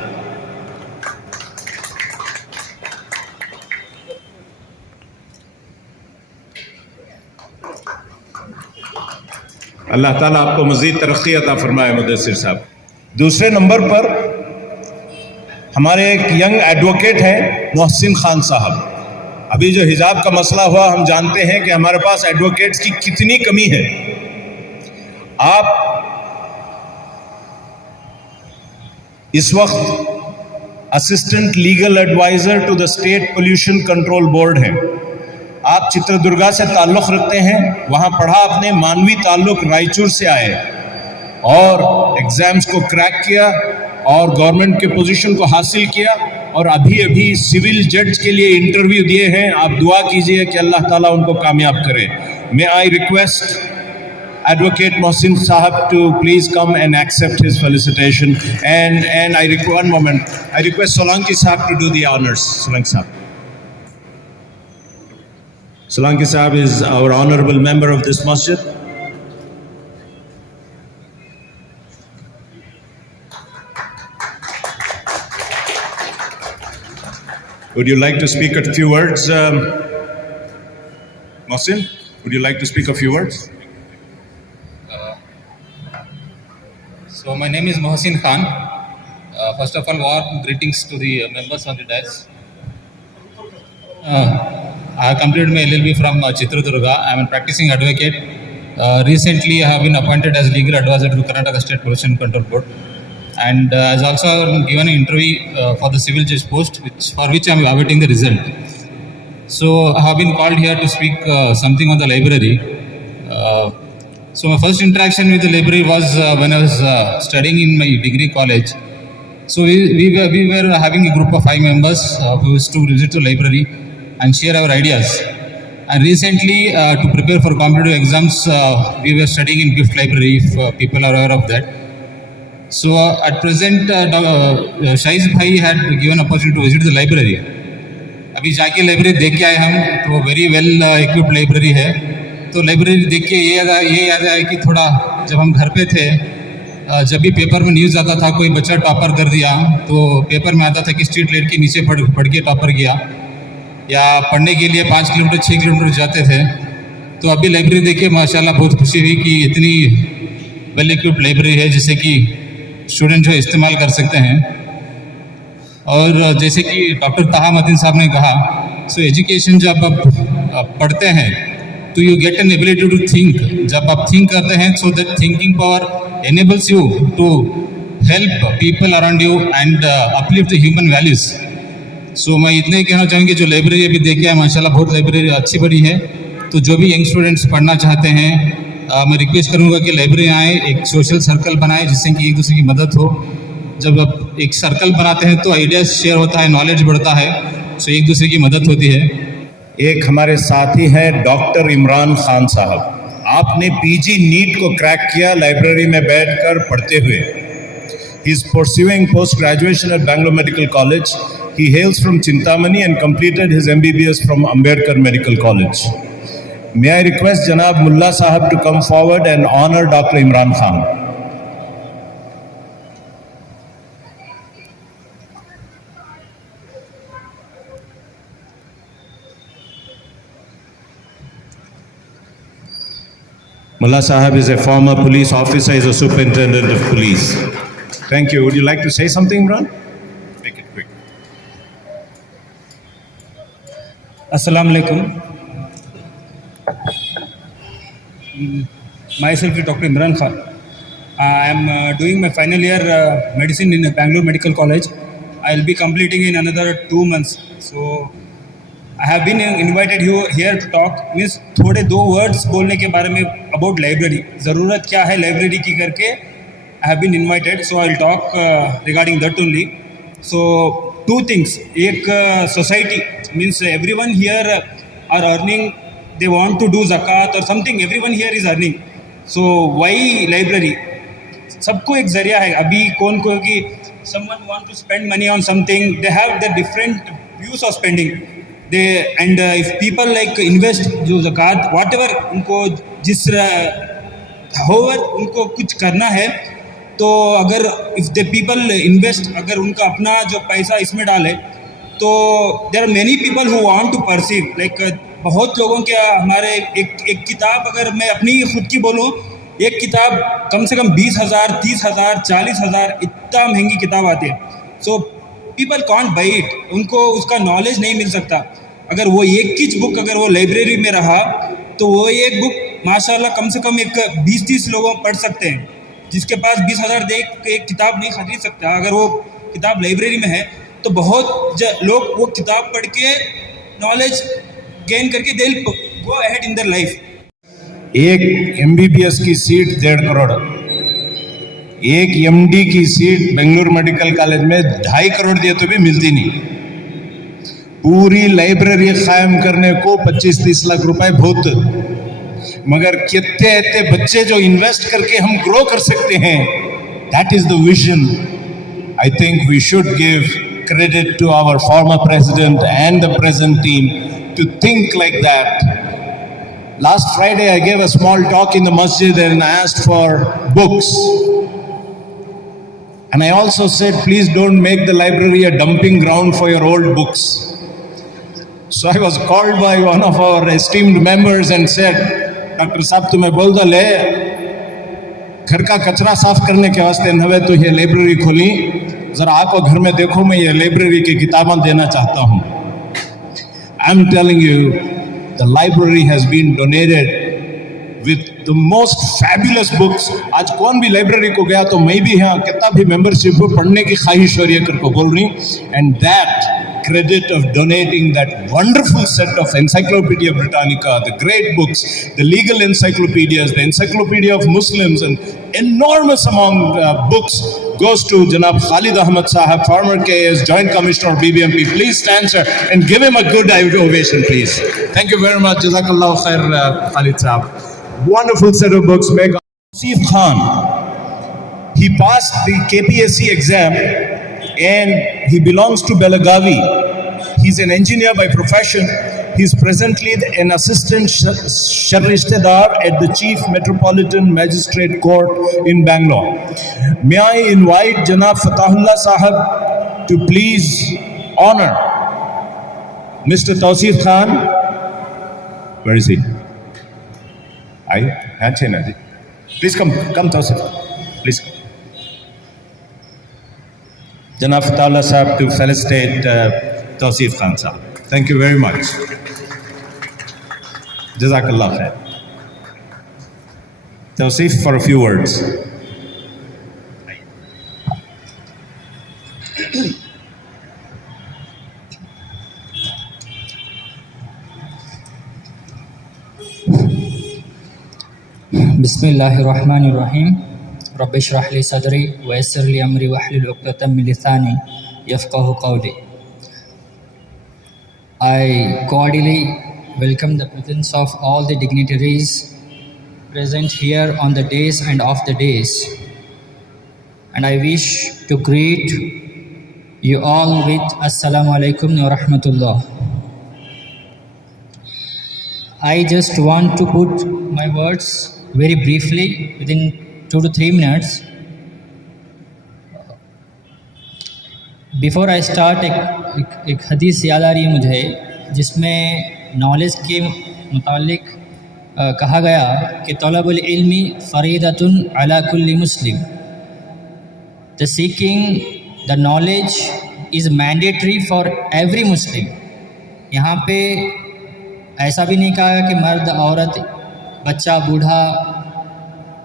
अल्लाह ताला आपको मज़ीद तरक्की अता फरमाए मुदस्सिर साहब. दूसरे number पर हमारे एक यंग एडवोकेट हैं मोहसिन खान साहब. अभी जो हिजाब का मसला हुआ, हम जानते हैं कि हमारे पास एडवोकेट्स की कितनी कमी है. आप इस वक्त assistant legal advisor to the state pollution control board हैं. आप चित्रदुर्गा से ताल्लुक़ रखते हैं, वहाँ पढ़ा आपने, मानवी ताल्लुक़ रायचूर से आए और एग्ज़ाम्स को क्रैक किया और गवर्नमेंट के पोजीशन को हासिल किया और अभी अभी सिविल जज के लिए इंटरव्यू दिए हैं. आप दुआ कीजिए कि अल्लाह ताला उनको कामयाब करे. May I request Advocate Mohsin Sahab to please come and accept his felicitation. And I request, one moment, I request Solanki Sahab to do the honors. Solanki Sahab. Solanki Sahab is our honorable member of this masjid. Would you like to speak a few words, Mohsin? Would you like to speak a few words? So my name is Mohsin Khan. First of all, warm greetings to the members on the dais. I have completed my LLB from Chitradurga. I am a practicing advocate. Recently, I have been appointed as legal advisor to Karnataka State Pollution Control Board, and has also given an interview for the civil judge post, for which I am awaiting the result. So I have been called here to speak something on the library. So my first interaction with the library was when I was studying in my degree college. So we were having a group of 5 members who used to visit the library and share our ideas. And recently, to prepare for competitive exams, we were studying in GIFT library, if people are aware of that. So at present, Shaiz bhai had given opportunity to visit the library. अभी जाके library देख के आए हम, तो very well equipped library है. तो library देख के ये याद आया कि थोड़ा जब हम घर पे थे, जब भी पेपर में न्यूज़ आता था कोई बच्चा टॉपर कर दिया, तो पेपर में आता था कि स्ट्रीट लाइट के नीचे पढ़ के टॉपर किया, या पढ़ने के लिए 5 किलोमीटर 6 किलोमीटर जाते थे. तो अभी लाइब्रेरी देख के माशाल्लाह बहुत खुशी हुई कि इतनी वेल इक्विप्ड लाइब्रेरी है जिसे कि स्टूडेंट जो इस्तेमाल कर सकते हैं. और जैसे कि डॉक्टर ताहा मतीन साहब ने कहा, सो एजुकेशन जब आप पढ़ते हैं तो you get an ability to think. जब आप थिंक करते हैं, so that thinking power enables you to help people around you and uplift the human values. So मैं इतना ही कहना चाहूँगी, जो लाइब्रेरी अभी देख के आए माशाल्लाह बहुत लाइब्रेरी अच्छी बड़ी है. तो जो भी यंग स्टूडेंट्स पढ़ना चाहते हैं, मैं रिक्वेस्ट करूँगा कि लाइब्रेरी आए, एक सोशल सर्कल बनाए जिससे कि एक दूसरे की मदद हो. जब आप एक सर्कल बनाते हैं तो आइडियाज शेयर होता है, नॉलेज बढ़ता है, सो एक दूसरे की मदद होती है. एक हमारे साथी हैं डॉक्टर इमरान खान साहब. आपने पीजी नीट को क्रैक किया लाइब्रेरी में बैठकर पढ़ते हुए. He is pursuing post graduation at Bangalore medical college. He hails from Chintamani and completed his MBBS from Ambedkar medical college. May I request Janab Mullah Sahab to come forward and honor Dr. Imran Khan. Mullah Sahab is a former police officer, is a superintendent of police. Thank you. Would you like to say something, Imran? Make it quick. Assalamu alaikum. Myself is Dr. Imran Khan. I am doing my final year medicine in Bangalore Medical College. I will be completing in another 2 months. So I have been invited here to talk. Means थोड़े 2 words बोलने के बारे में about library. ज़रूरत क्या है library की करके I have been invited. So I will talk regarding that only. So 2 things. एक society means everyone here are earning. They want to do zakat or something. Everyone here is earning. So why library? सबको एक जरिया है. अभी कौन को कि someone want to spend money on something, they have the different views of spending. They and if people like invest जो zakat whatever उनको जिस however उनको कुछ करना है, तो अगर if the people invest, अगर उनका अपना जो पैसा इसमें डाले, तो there are many people who want to perceive like बहुत लोगों के हमारे एक किताब, अगर मैं अपनी खुद की बोलूँ, एक किताब कम से कम 20,000 30,000 40,000 इतना महंगी किताब आती है. So people can't by it. उनको उसका नॉलेज नहीं मिल सकता. अगर वो एक की बुक अगर वो लाइब्रेरी में रहा, तो वो एक बुक माशाल्लाह कम से कम एक 20-30 लोगों पढ़ सकते हैं. जिसके पास 20,000 दे एक किताब नहीं खरीद सकता. अगर वो किताब लाइब्रेरी में है, तो बहुत लोग वो किताब पढ़ के नॉलेज गेन करके they go ahead in their life. एक MBBS की सीट 1.5 करोड़, एक MD की सीट बेंगलुरु मेडिकल कॉलेज में 2.5 करोड़ दिए तो भी मिलती नहीं. पूरी लाइब्रेरी कायम करने को 25-30 लाख रुपए बहुत. मगर कितने बच्चे जो इन्वेस्ट करके हम ग्रो कर सकते हैं, that is the vision. I think we should give credit to our former president and the present team to think like that. Last Friday I gave a small talk in the masjid and I asked for books. And I also said, please don't make the library a dumping ground for your old books. So I was called by one of our esteemed members and said, Dr. Saab, तुम्हें बोल दो ले, घर का कचरा साफ करने के वास्ते नवे तो ये लाइब्रेरी खोली, जरा आपको घर में देखो, मैं ये लाइब्रेरी की किताबें देना चाहता हूँ. I'm telling you, the library has been donated with the most fabulous books. आज कौन भी लाइब्रेरी को गया तो मैं भी यहाँ कितना भी मेंबरशिप पढ़ने की ख्वाहिश और ये करके बोल रही. And that credit of donating that wonderful set of Encyclopedia Britannica, the great books, the legal encyclopedias, the Encyclopedia of Muslims, and enormous amount of books goes to Janab Khalid Ahmad Sahab, former KS, Joint Commissioner of BBMP. Please stand, sir, and give him a good ovation, please. Thank you very much. Jazakallah khair, Khalid Sahab. Wonderful set of books. Tawseef Khan, he passed the KPSC exam and he belongs to Belagavi. He's an engineer by profession. He's presently an assistant Sharrishtedar at the Chief Metropolitan Magistrate Court in Bangalore. May I invite Janab Fatahullah Sahab to please honor Mr. Tawseef Khan. Where is he? Please come Tawseef. Please come. Janab Fatahullah Sahab to felicitate Tawseef Khan Sahab. Thank you very much. Jazakallah khair. Tawseef for a few words. Bismillahirrahmanirrahim. Rabbi shrah li sadri wa yassir li amri wa hlul 'uqdatam min lisani yafqahu qawli. I cordially welcome the presence of all the dignitaries present here on the days and off the days, and I wish to greet you all with Assalamu alaikum wa rahmatullah. I just want to put my words very briefly within 2 to 3 minutes. Before I start एक हदीस याद आ रही है मुझे, जिसमें knowledge के मुतालिक कहा गया कि तलबुल इल्मी फ़रीदतुन अला कुल्ली मुस्लिम. The seeking the knowledge is mandatory for every Muslim. यहाँ पे ऐसा भी नहीं कहा कि मर्द, औरत, बच्चा, बूढ़ा,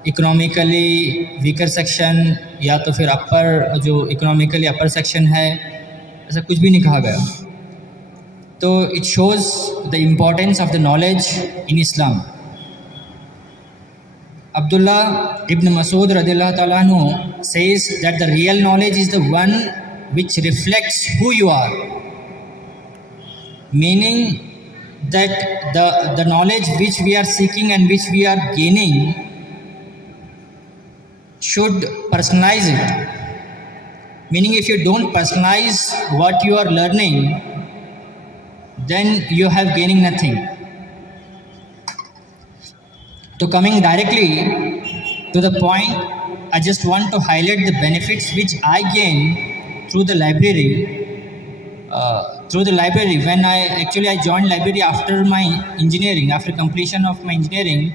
इकोनॉमिकली वीकर सेक्शन या तो फिर अपर जो इकोनॉमिकली अपर सेक्शन है, ऐसा कुछ भी नहीं कहा गया. तो it shows the importance of the knowledge in Islam. अब्दुल्ला इब्न मसूद रदियल्लाहु ताला अन्हु says that the real knowledge is the one which reflects who you are, meaning that the knowledge which we are seeking and which we are gaining should personalize it. Meaning, if you don't personalize what you are learning, then you have gaining nothing. So coming directly to the point, I just want to highlight the benefits which I gain through the library. When I joined library after my engineering, after completion of my engineering,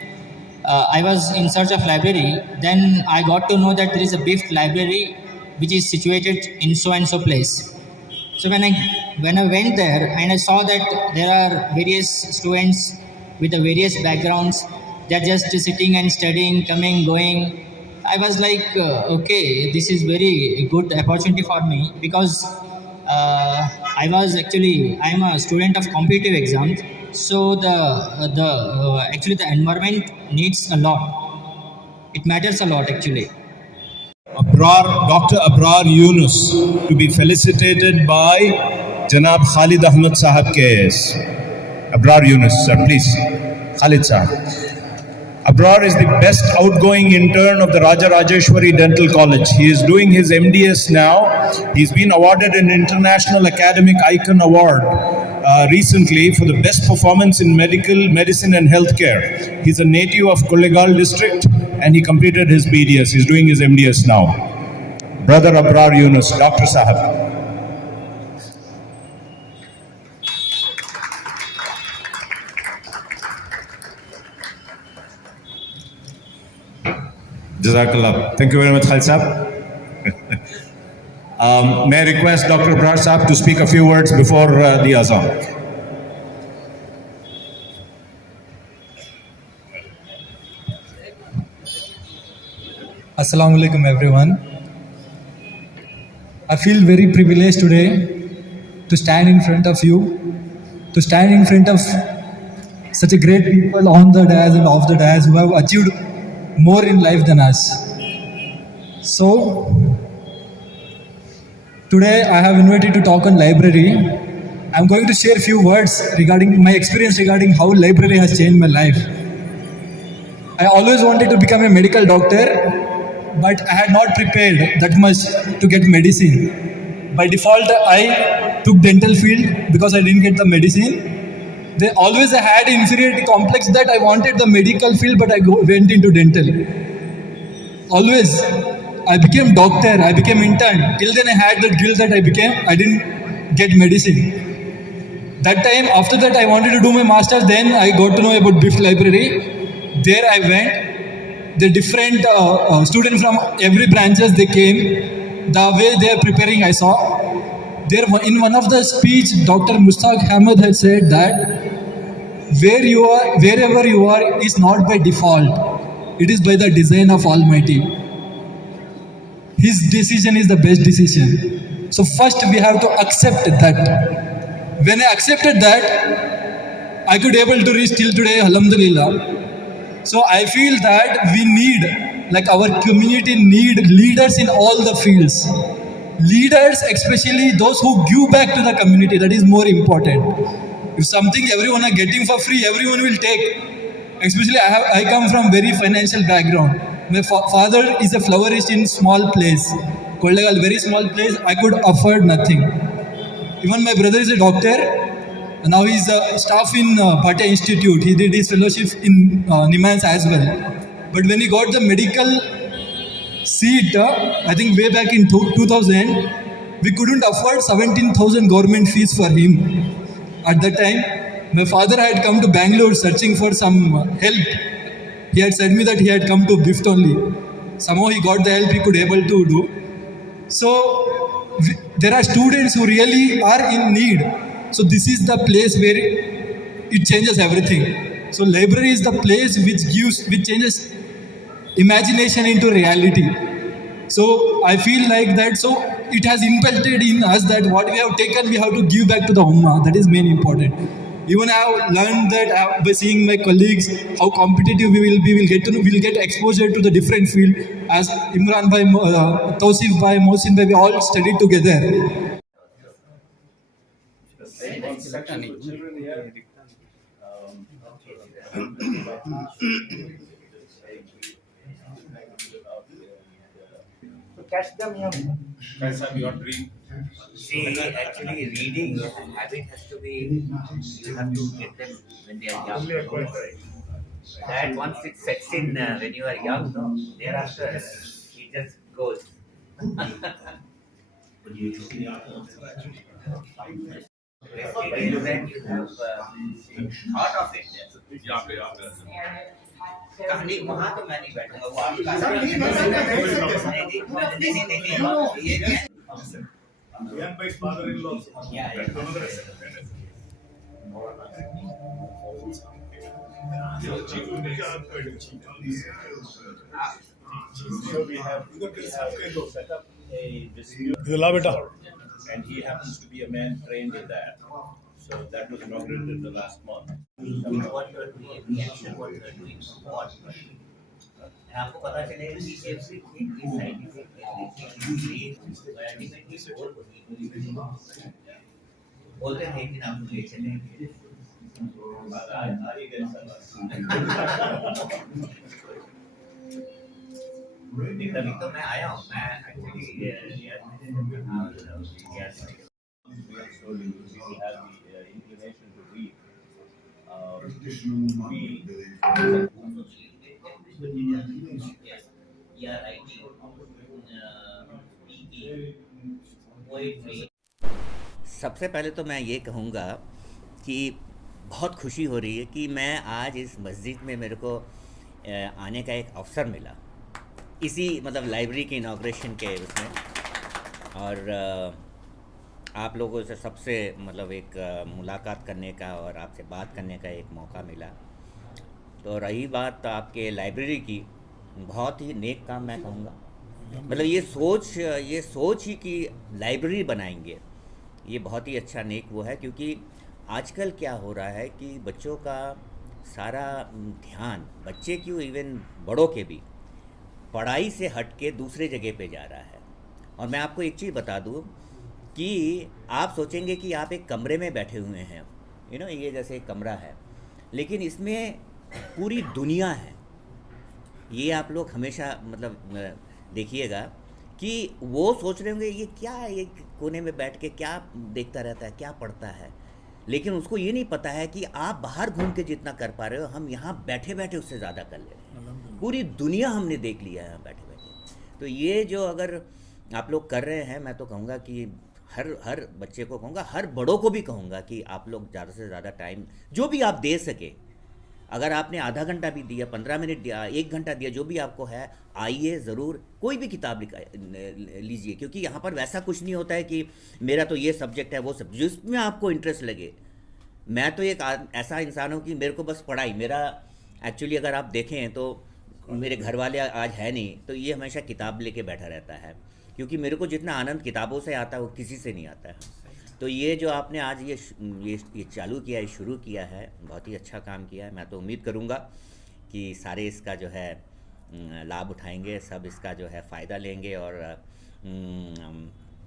I was in search of library. Then I got to know that there is a BIFT library which is situated in so and so place. So when I went there and I saw that there are various students with the various backgrounds, they're just sitting and studying, coming, going. I was like, okay, this is very good opportunity for me, because I'm a student of competitive exams. So the environment needs a lot. It matters a lot actually. Dr. Abrar Yunus to be felicitated by Janab Khalid Ahmad Sahab KS. Abrar Yunus, sir, please. Khalid Sahab. Abrar is the best outgoing intern of the Raja Rajeshwari Dental College. He is doing his MDS now. He's been awarded an International Academic Icon Award recently for the best performance in medicine and healthcare. He's a native of Kollegal district and he completed his BDS. He's doing his MDS now. Brother Abrar Yunus, Dr. Sahab. Jazakallah. Thank you very much, Khalid Sahab. May I request Dr. Abrar Sahab to speak a few words before the Azan. Assalamu alaikum everyone. I feel very privileged today to stand in front of you, to stand in front of such a great people on the dais and off the dais who have achieved more in life than us. So, today I have invited to talk on library. I'm going to share a few words regarding my experience regarding how library has changed my life. I always wanted to become a medical doctor, but I had not prepared that much to get medicine. By default, I took dental field because I didn't get the medicine. They always had inferiority complex that I wanted the medical field, but I went into dental. Always, I became doctor, I became intern. Till then I had that guilt that I didn't get medicine. That time, after that I wanted to do my master's, then I got to know about BIFT library. There I went. The different students from every branches, they came. The way they are preparing, I saw. There, in one of the speech, Dr. Mustaq Ahmed had said that wherever you are is not by default. It is by the design of Almighty. His decision is the best decision. So first we have to accept that. When I accepted that, I could able to reach till today, alhamdulillah. So I feel that we need, like our community need leaders in all the fields. Leaders, especially those who give back to the community, that is more important. If something everyone are getting for free, everyone will take. Especially I come from very financial background. My father is a florist in small place, Kollegal, very small place. I could afford nothing. Even my brother is a doctor. Now he is a staff in Bhatia Institute. He did his fellowship in Nimans as well. But when he got the medical seat, I think way back in 2000, we couldn't afford 17,000 government fees for him. At that time, my father had come to Bangalore searching for some help. He had said me that he had come to BIFT only. Somehow he got the help he could able to do. So there are students who really are in need. So this is the place where it changes everything. So library is the place which changes imagination into reality. So I feel like that. So it has impacted in us that what we have taken, we have to give back to the Ummah. That is main important. Even I have learned that by seeing my colleagues how competitive we will be. We'll get exposure to the different field. As Imran bhai, Tausif bhai, Mohsin bhai, we all studied together. कैसा your dream? See, actually, reading habit has to be, you have to get them when they are young. That once it sets in when you are young, no, thereafter it just goes. Basically, when you have thought of it, कहानी वहाँ तो मैं नहीं बैठूंगा वो आपका And he happens to be a man trained in that. So that was inaugurated in the last month. What you are doing, reaction, what you are doing, what. आपको पता चलेगा कि everything is scientific, everything is ultimately बोलते हैं कि आप ले चलेंगे तभी तो मैं आया हूँ मैं actually सबसे पहले तो मैं ये कहूँगा कि बहुत खुशी हो रही है कि मैं आज इस मस्जिद में मेरे को आने का एक अवसर मिला इसी मतलब लाइब्रेरी के इनॉग्रेशन के उसमें और आप लोगों से सबसे मतलब एक मुलाकात करने का और आपसे बात करने का एक मौका मिला। तो रही बात आपके लाइब्रेरी की, बहुत ही नेक काम मैं कहूँगा। मतलब ये सोच ही कि लाइब्रेरी बनाएंगे, ये बहुत ही अच्छा नेक वो है, क्योंकि आजकल क्या हो रहा है कि बच्चों का सारा ध्यान, बच्चे क्यों इवन बड़ों के भी, पढ़ाई से हट के दूसरे जगह पे जा रहा है। और मैं आपको एक चीज़ बता दूं कि आप सोचेंगे कि आप एक कमरे में बैठे हुए हैं, ये जैसे एक कमरा है, लेकिन इसमें पूरी दुनिया है। ये आप लोग हमेशा मतलब देखिएगा कि वो सोच रहे होंगे ये क्या है, ये कोने में बैठ के क्या देखता रहता है, क्या पढ़ता है, लेकिन उसको ये नहीं पता है कि आप बाहर घूम के जितना कर पा रहे हो, हम यहाँ बैठे बैठे उससे ज़्यादा कर ले रहे हैं। पूरी दुनिया हमने देख लिया है बैठे बैठे। तो ये जो अगर आप लोग कर रहे हैं, मैं तो कहूँगा कि हर बच्चे को कहूँगा, हर बड़ों को भी कहूँगा कि आप लोग ज़्यादा से ज़्यादा टाइम जो भी आप दे सके, अगर आपने आधा घंटा भी दिया, 15 मिनट दिया, 1 घंटा दिया, जो भी आपको है, आइए ज़रूर कोई भी किताब लीजिए, क्योंकि यहाँ पर वैसा कुछ नहीं होता है कि मेरा तो ये सब्जेक्ट है वो सब्जेक्ट, जिसमें आपको इंटरेस्ट लगे। मैं तो एक ऐसा इंसान हूँ कि मेरे को बस पढ़ाई, मेरा एक्चुअली अगर आप देखें तो मेरे घर वाले आज है नहीं, तो ये हमेशा किताब लेके बैठा रहता है, क्योंकि मेरे को जितना आनंद किताबों से आता है वो किसी से नहीं आता है। तो ये जो आपने आज ये चालू किया है, शुरू किया है, बहुत ही अच्छा काम किया है। मैं तो उम्मीद करूँगा कि सारे इसका जो है लाभ उठाएंगे, सब इसका जो है फ़ायदा लेंगे और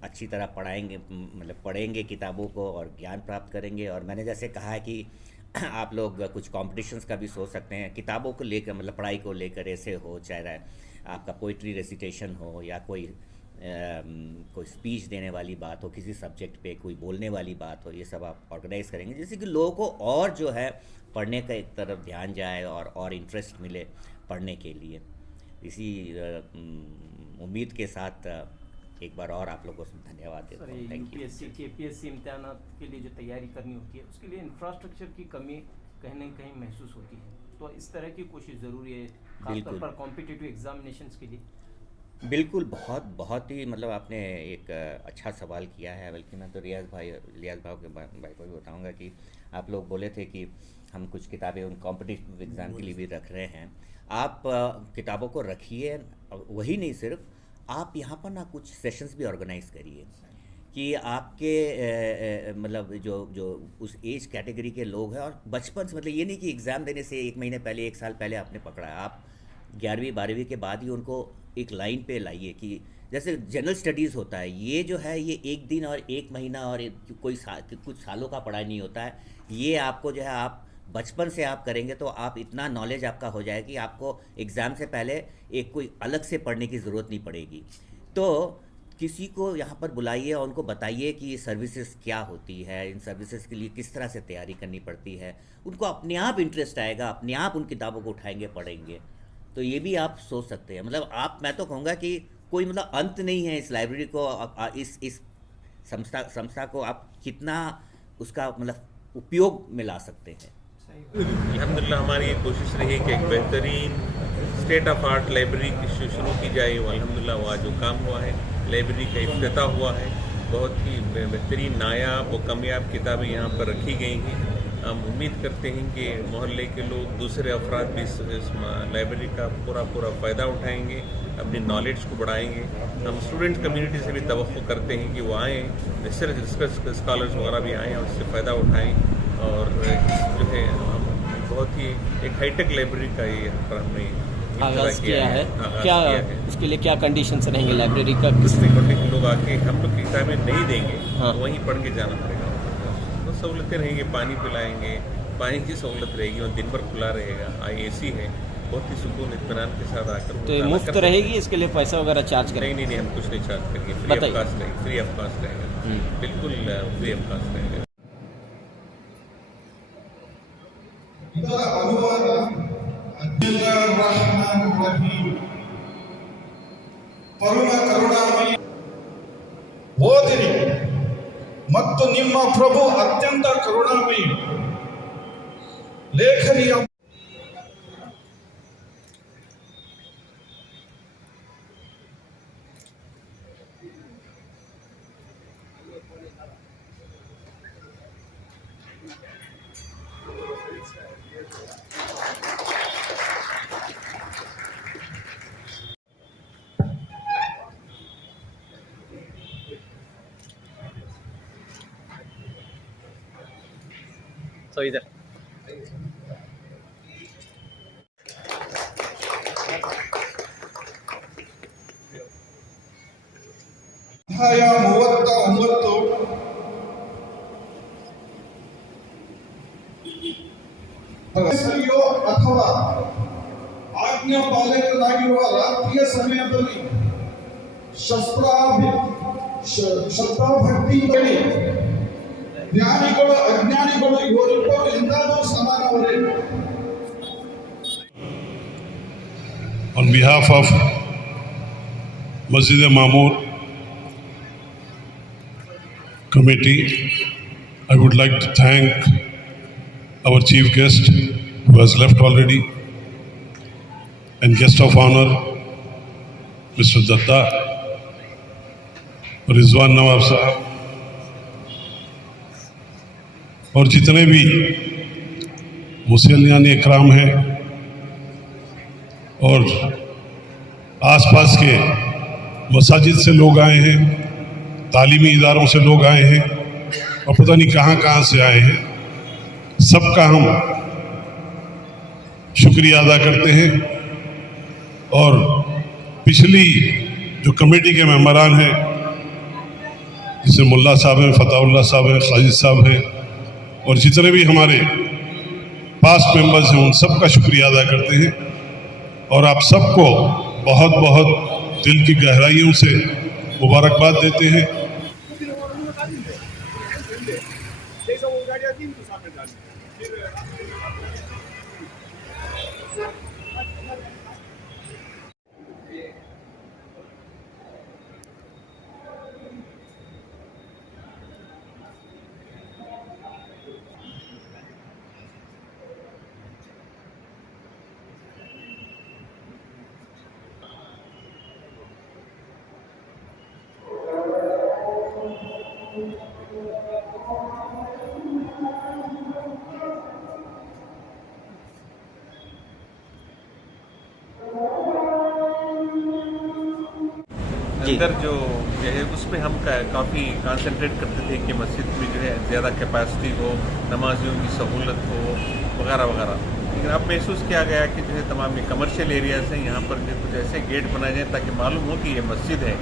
अच्छी तरह पढ़ाएंगे, मतलब पढ़ेंगे किताबों को और ज्ञान प्राप्त करेंगे। और मैंने जैसे कहा है कि आप लोग कुछ कॉम्पिटिशन्स का भी सोच सकते हैं किताबों को लेकर, मतलब पढ़ाई को लेकर, ऐसे हो, चाहे आपका पोइट्री रेसिटेशन हो या कोई स्पीच देने वाली बात हो, किसी सब्जेक्ट पे कोई बोलने वाली बात हो, ये सब आप ऑर्गेनाइज करेंगे, जिससे कि लोगों को और जो है पढ़ने का एक तरफ ध्यान जाए और इंटरेस्ट मिले पढ़ने के लिए। इसी उम्मीद के साथ एक बार और आप लोगों को धन्यवाद देता हूँ। Thank you. यूपीएससी केपीएससी इम्तिहानात के लिए जो तैयारी करनी होती है, उसके लिए इंफ्रास्ट्रक्चर की कमी कहीं ना कहीं महसूस होती है, तो इस तरह की कोशिश ज़रूरी है, खासतौर पर कॉम्पिटिटिव एग्जामिनेशंस के लिए। बिल्कुल, बहुत ही मतलब आपने एक अच्छा सवाल किया है। बल्कि मैं तो रियाज भाई को भी बताऊंगा कि आप लोग बोले थे कि हम कुछ किताबें उन कॉम्पिटिटिव एग्ज़ाम के लिए भी रख रहे हैं। आप किताबों को रखिए, वही नहीं, सिर्फ आप यहाँ पर ना कुछ सेशंस भी ऑर्गेनाइज करिए कि आपके मतलब जो उस एज कैटेगरी के लोग हैं, और बचपन से, मतलब ये नहीं कि एग्ज़ाम देने से 1 महीने पहले, 1 साल पहले आपने पकड़ा है, आप 11वीं 12वीं के बाद ही उनको एक लाइन पे लाइए कि जैसे जनरल स्टडीज़ होता है, ये जो है ये 1 दिन और 1 महीना और कुछ सालों का पढ़ाई नहीं होता है। ये आपको जो है, आप बचपन से आप करेंगे तो आप इतना नॉलेज आपका हो जाए कि आपको एग्ज़ाम से पहले एक कोई अलग से पढ़ने की ज़रूरत नहीं पड़ेगी। तो किसी को यहाँ पर बुलाइए और उनको बताइए कि ये सर्विसेज क्या होती है, इन सर्विसेज के लिए किस तरह से तैयारी करनी पड़ती है। उनको अपने आप इंटरेस्ट आएगा, अपने आप उन किताबों को उठाएंगे, पढ़ेंगे। तो ये भी आप सोच सकते हैं। मतलब मैं तो कहूँगा कि कोई मतलब अंत नहीं है इस लाइब्रेरी को, इस संस्था को आप कितना उसका मतलब उपयोग में ला सकते हैं। अल्हम्दुलिल्लाह हमारी ये कोशिश रही कि एक बेहतरीन स्टेट ऑफ आर्ट लाइब्रेरी शुरू की जाए। अल्हम्दुलिल्लाह वो आज जो काम हुआ है, लाइब्रेरी का इफ्तिताह हुआ है, बहुत ही बेहतरीन, नायाब और कामयाब किताबें यहाँ पर रखी गई हैं। हम उम्मीद करते हैं कि मोहल्ले के लोग, दूसरे अफराद भी इस लाइब्रेरी का पूरा फ़ायदा उठाएंगे, अपनी नॉलेज को बढ़ाएंगे। हम स्टूडेंट कम्युनिटी से भी तवक्को करते हैं कि वो आएँ, रिसर्च स्कॉलर्स वगैरह भी आएँ और इससे फ़ायदा उठाएँ। और जो है हम बहुत ही एक हाईटेक लाइब्रेरी का ये हमने आगाज़ किया है। क्या इसके लिए क्या कंडीशंस रहेंगे लाइब्रेरी का? किसने कंडीशन लोग आके हम लोग किताबें नहीं देंगे, तो वहीं पढ़ के जाना पड़ेगा। तो सहूलतें रहेंगी, पानी पिलाएंगे, पानी की सहूलत रहेगी और दिन भर खुला रहेगा। AC है, बहुत ही सुकून इत्मीनान के साथ आकर। तो मुफ्त रहेगी, इसके लिए पैसा वगैरह चार्ज करेंगे? नहीं, हम कुछ नहीं चार्ज करेंगे, फ्री ऑफ कास्ट रहेगा, बिल्कुल फ्री ऑफ कास्ट रहेगा। ಇದರ ಅನುವಾದ ಅಬ್ದುಲ್ಲರ್ ರಹಮಾನ್ ರಹೀಂ ಪರಮ ಕರುಣಾಮಯಿ. ಓದಿರಿ ಮತ್ತು ನಿಮ್ಮ ಪ್ರಭು ಅತ್ಯಂತ ಕರುಣಾಮಯಿ. ಲೇಖನಿಯ सो इधर ಅಧ್ಯಾಯ 39 ಸರಿಯೋ ಅಥವಾ ಆಜ್ಞಾ ಪಾಲಕರಾಗಿರುವ ರಾತ್ರಿಯ ಸಮಯದಲ್ಲಿ ಶಸ್ತ್ರಾಭಕ್ತಿಯಲ್ಲಿ ಜ್ಞಾನಿಗಳು ಅಜ್ಞಾನಿಗಳು ಇವರಿಬ್ಬರು ಎಂದಾದರೂ ಸಮಾನವರೇ? On behalf of Masjid Mamoor committee, I would like to thank our chief guest who has left already and guest of honor Mr. Datta, Rizwan Nawab Sahab और जितने भी मुसलियान इकराम हैं और आसपास के मसाजिद से लोग आए हैं, तालीमी इदारों से लोग आए हैं और पता नहीं कहाँ कहाँ से आए हैं, सबका हम शुक्रिया अदा करते हैं। और पिछली जो कमेटी के मेंबरान हैं, जिसमें मुल्ला साहब हैं, फताउल्लाह साहब हैं, खाजिद साहब हैं और जितने भी हमारे पास्ट मेंबर्स हैं, उन सब का शुक्रिया अदा करते हैं और आप सबको बहुत बहुत दिल की गहराइयों से मुबारकबाद देते हैं। अंदर जो है उसमें हम काफ़ी कंसंट्रेट करते थे कि मस्जिद में जो है ज़्यादा कैपेसिटी हो, नमाजियों की सहूलत हो वगैरह वगैरह। लेकिन अब महसूस किया गया कि जो है तमाम ये कमर्शियल एरियाज़ हैं, यहाँ पर जो कुछ ऐसे गेट बनाए जाएँ ताकि मालूम हो कि ये मस्जिद है,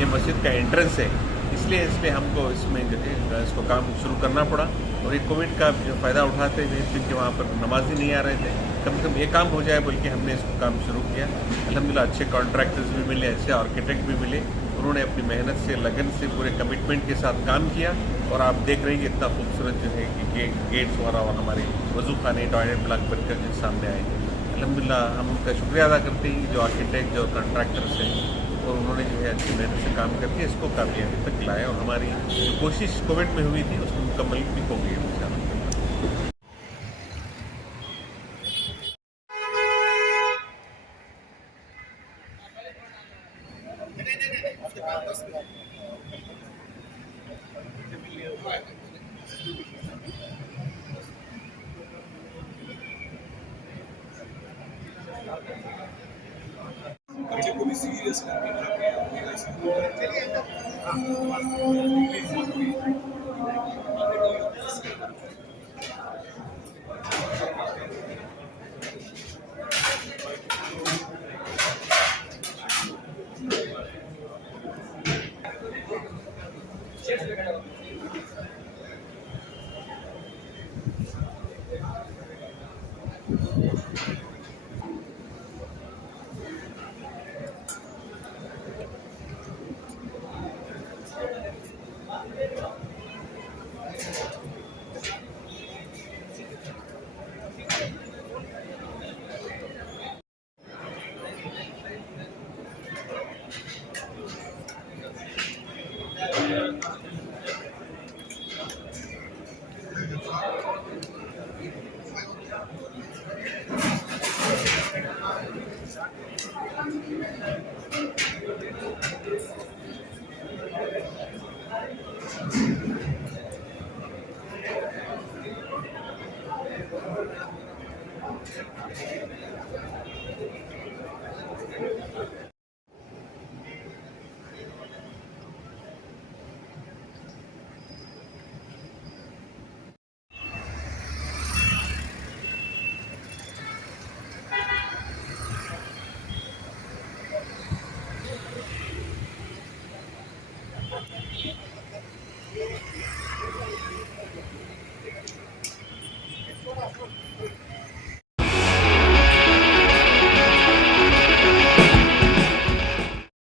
ये मस्जिद का एंट्रेंस है। इसलिए हमको इसमें जो है इसको काम शुरू करना पड़ा और ये कोविड का जो फ़ायदा उठाते हुए क्योंकि वहाँ पर नमाजी नहीं आ रहे थे, कम से कम ये काम हो जाए बोल के हमने इसको काम शुरू किया। अल्हम्दुलिल्लाह अच्छे कॉन्ट्रैक्टर्स भी मिले, अच्छे आर्किटेक्ट भी मिले, उन्होंने अपनी मेहनत से, लगन से, पूरे कमिटमेंट के साथ काम किया और आप देख रहे हैं कि इतना खूबसूरत जो है कि गेट्स वगैरह और हमारे वज़ू खाने, टॉयलेट ब्लॉक बनकर जो सामने आए। अल्हम्दुलिल्लाह हम उनका शुक्रिया अदा करते हैं जो आर्किटेक्ट, जो कॉन्ट्रैक्टर्स हैं, और उन्होंने जो है अच्छी मेहनत से काम करके इसको कामयाबी तक लाया और हमारी जो कोशिश कोविड में हुई थी उसको मुकम्मल भी हो गई है।